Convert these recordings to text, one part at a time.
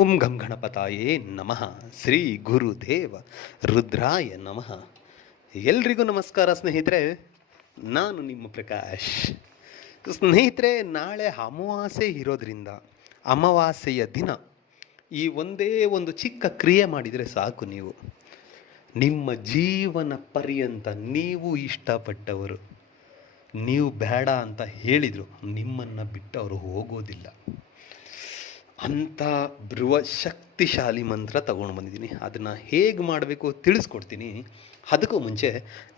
ಓಂ ಗಂ ಗಣಪತಾಯೇ ನಮಃ. ಶ್ರೀ ಗುರುದೇವ ರುದ್ರಾಯ ನಮಃ. ಎಲ್ರಿಗೂ ನಮಸ್ಕಾರ ಸ್ನೇಹಿತರೆ, ನಾನು ನಿಮ್ಮ ಪ್ರಕಾಶ್. ಸ್ನೇಹಿತರೆ, ನಾಳೆ ಅಮಾವಾಸ್ಯೆ ಇರೋದ್ರಿಂದ ಅಮಾವಾಸ್ಯೆಯ ದಿನ ಈ ಒಂದೇ ಒಂದು ಚಿಕ್ಕ ಕ್ರಿಯೆ ಮಾಡಿದರೆ ಸಾಕು. ನೀವು ನಿಮ್ಮ ಜೀವನ ಪರ್ಯಂತ ನೀವು ಇಷ್ಟಪಟ್ಟವರು ನೀವು ಬೇಡ ಅಂತ ಹೇಳಿದರು ನಿಮ್ಮನ್ನು ಬಿಟ್ಟು ಅವರು ಹೋಗೋದಿಲ್ಲ. ಅಂಥ ಬೃಹ ಶಕ್ತಿಶಾಲಿ ಮಂತ್ರ ತಗೊಂಡು ಬಂದಿದ್ದೀನಿ. ಅದನ್ನು ಹೇಗೆ ಮಾಡಬೇಕು ತಿಳಿಸ್ಕೊಡ್ತೀನಿ. ಅದಕ್ಕೂ ಮುಂಚೆ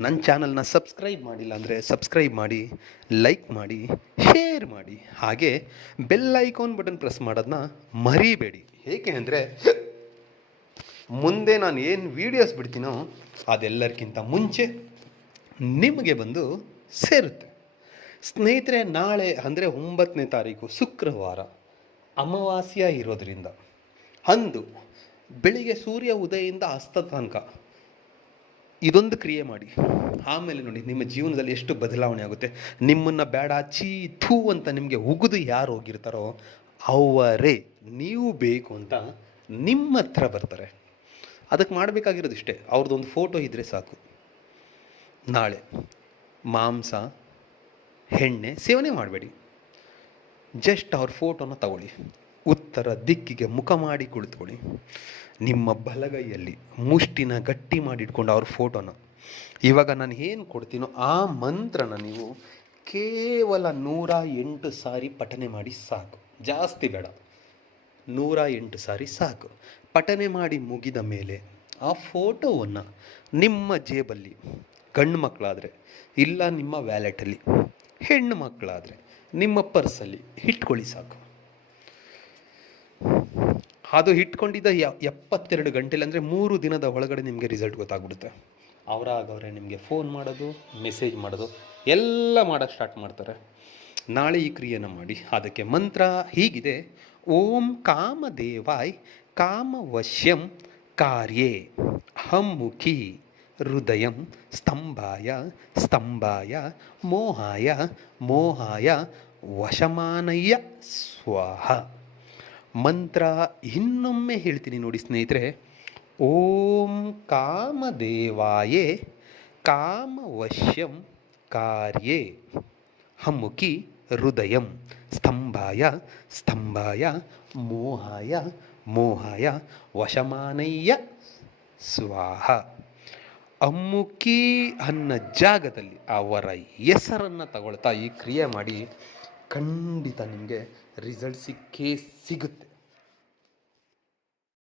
ನನ್ನ ಚಾನಲ್ನ ಸಬ್ಸ್ಕ್ರೈಬ್ ಮಾಡಿಲ್ಲ ಅಂದರೆ ಸಬ್ಸ್ಕ್ರೈಬ್ ಮಾಡಿ, ಲೈಕ್ ಮಾಡಿ, ಶೇರ್ ಮಾಡಿ, ಹಾಗೆ ಬೆಲ್ ಐಕಾನ್ ಬಟನ್ ಪ್ರೆಸ್ ಮಾಡೋದನ್ನ ಮರಿಬೇಡಿ. ಏಕೆ ಅಂದರೆ ಮುಂದೆ ನಾನು ಏನು ವೀಡಿಯೋಸ್ ಬಿಡ್ತೀನೋ ಅದೆಲ್ಲರಿಗಿಂತ ಮುಂಚೆ ನಿಮಗೆ ಬಂದು ಸೇರುತ್ತೆ. ಸ್ನೇಹಿತರೆ, ನಾಳೆ ಅಂದರೆ 9ನೇ ತಾರೀಕು ಶುಕ್ರವಾರ ಅಮಾವಾಸ್ಯ ಇರೋದ್ರಿಂದ ಅಂದು ಬೆಳಿಗ್ಗೆ ಸೂರ್ಯ ಉದಯದಿಂದ ಅಸ್ತ ತನಕ ಇದೊಂದು ಕ್ರಿಯೆ ಮಾಡಿ. ಆಮೇಲೆ ನೋಡಿ ನಿಮ್ಮ ಜೀವನದಲ್ಲಿ ಎಷ್ಟು ಬದಲಾವಣೆ ಆಗುತ್ತೆ. ನಿಮ್ಮನ್ನು ಬೇಡ ಚೀ ಥೂ ಅಂತ ನಿಮಗೆ ಉಗಿದು ಯಾರು ಹೋಗಿರ್ತಾರೋ ಅವರೇ ನೀವು ಬೇಕು ಅಂತ ನಿಮ್ಮ ಹತ್ರ ಬರ್ತಾರೆ. ಅದಕ್ಕೆ ಮಾಡಬೇಕಾಗಿರೋದು ಇಷ್ಟೇ, ಅವ್ರದ್ದೊಂದು ಫೋಟೋ ಇದ್ದರೆ ಸಾಕು. ನಾಳೆ ಮಾಂಸ ಎಣ್ಣೆ ಸೇವನೆ ಮಾಡಬೇಡಿ. ಜಸ್ಟ್ ಅವ್ರ ಫೋಟೋನ ತಗೊಳ್ಳಿ, ಉತ್ತರ ದಿಕ್ಕಿಗೆ ಮುಖ ಮಾಡಿ ಕುಳಿತುಕೊಳ್ಳಿ. ನಿಮ್ಮ ಬಲಗೈಯಲ್ಲಿ ಮುಷ್ಟಿನ ಗಟ್ಟಿ ಮಾಡಿಟ್ಕೊಂಡು ಅವ್ರ ಫೋಟೋನ ಇವಾಗ ನಾನು ಏನು ಕೊಡ್ತೀನೋ ಆ ಮಂತ್ರನ ನೀವು ಕೇವಲ 108 ಸಾರಿ ಪಠನೆ ಮಾಡಿ ಸಾಕು. ಜಾಸ್ತಿ ಬೇಡ, 108 ಸಾರಿ ಸಾಕು. ಪಠನೆ ಮಾಡಿ ಮುಗಿದ ಮೇಲೆ ಆ ಫೋಟೋವನ್ನು ನಿಮ್ಮ ಜೇಬಲ್ಲಿ, ಗಂಡು ಮಕ್ಕಳಾದರೆ ಇಲ್ಲ ನಿಮ್ಮ ವ್ಯಾಲೆಟಲ್ಲಿ, ಹೆಣ್ಣು ಮಕ್ಕಳಾದರೆ ನಿಮ್ಮ ಪರ್ಸಲ್ಲಿ ಇಟ್ಕೊಳ್ಳಿ ಸಾಕು. ಅದು ಇಟ್ಕೊಂಡಿದ್ದ 72 ಗಂಟೆಲಿ ಅಂದರೆ 3 ದಿನದ ಒಳಗಡೆ ನಿಮಗೆ ರಿಸಲ್ಟ್ ಗೊತ್ತಾಗ್ಬಿಡುತ್ತೆ. ಅವರೇ ನಿಮಗೆ ಫೋನ್ ಮಾಡೋದು, ಮೆಸೇಜ್ ಮಾಡೋದು ಎಲ್ಲ ಮಾಡೋಕ್ಕೆ ಸ್ಟಾರ್ಟ್ ಮಾಡ್ತಾರೆ. ನಾಳೆ ಈ ಕ್ರಿಯೆನ ಮಾಡಿ. ಅದಕ್ಕೆ ಮಂತ್ರ ಹೀಗಿದೆ: ಓಂ ಕಾಮದೇವಾಯ್ ಕಾಮವಶ್ಯಂ ಕಾರ್ಯೇ ಹಮ್ಮುಖಿ ಹೃದಯಂ ಸ್ತಂಭಾಯ ಸ್ತಂಭಾಯ ಮೋಹಾಯ ಮೋಹಾಯ ವಶಮಾನಯ್ಯ ಸ್ವಾಹ. ಮಂತ್ರ ಇನ್ನೊಮ್ಮೆ ಹೇಳ್ತೀನಿ ನೋಡಿ ಸ್ನೇಹಿತರೆ. ಓಂ ಕಾಮದೇವಾಯೇ ಕಾಮವಶ್ಯಂ ಕಾರ್ಯೇ ಹಮ್ಮುಖಿ ಹೃದಯಂ ಸ್ತಂಭಾಯ ಸ್ತಂಭಾಯ ಮೋಹಾಯ ಮೋಹಾಯ ವಶಮಾನಯ್ಯ ಸ್ವಾಹ. ಅಮ್ಮುಖಿ ಅನ್ನೋ ಜಾಗದಲ್ಲಿ ಅವರ ಹೆಸರನ್ನು ತಗೊಳ್ತಾ ಈ ಕ್ರಿಯೆ ಮಾಡಿ. ಖಂಡಿತ ನಿಮಗೆ ರಿಸಲ್ಟ್ ಸಿಕ್ಕೇ ಸಿಗುತ್ತೆ.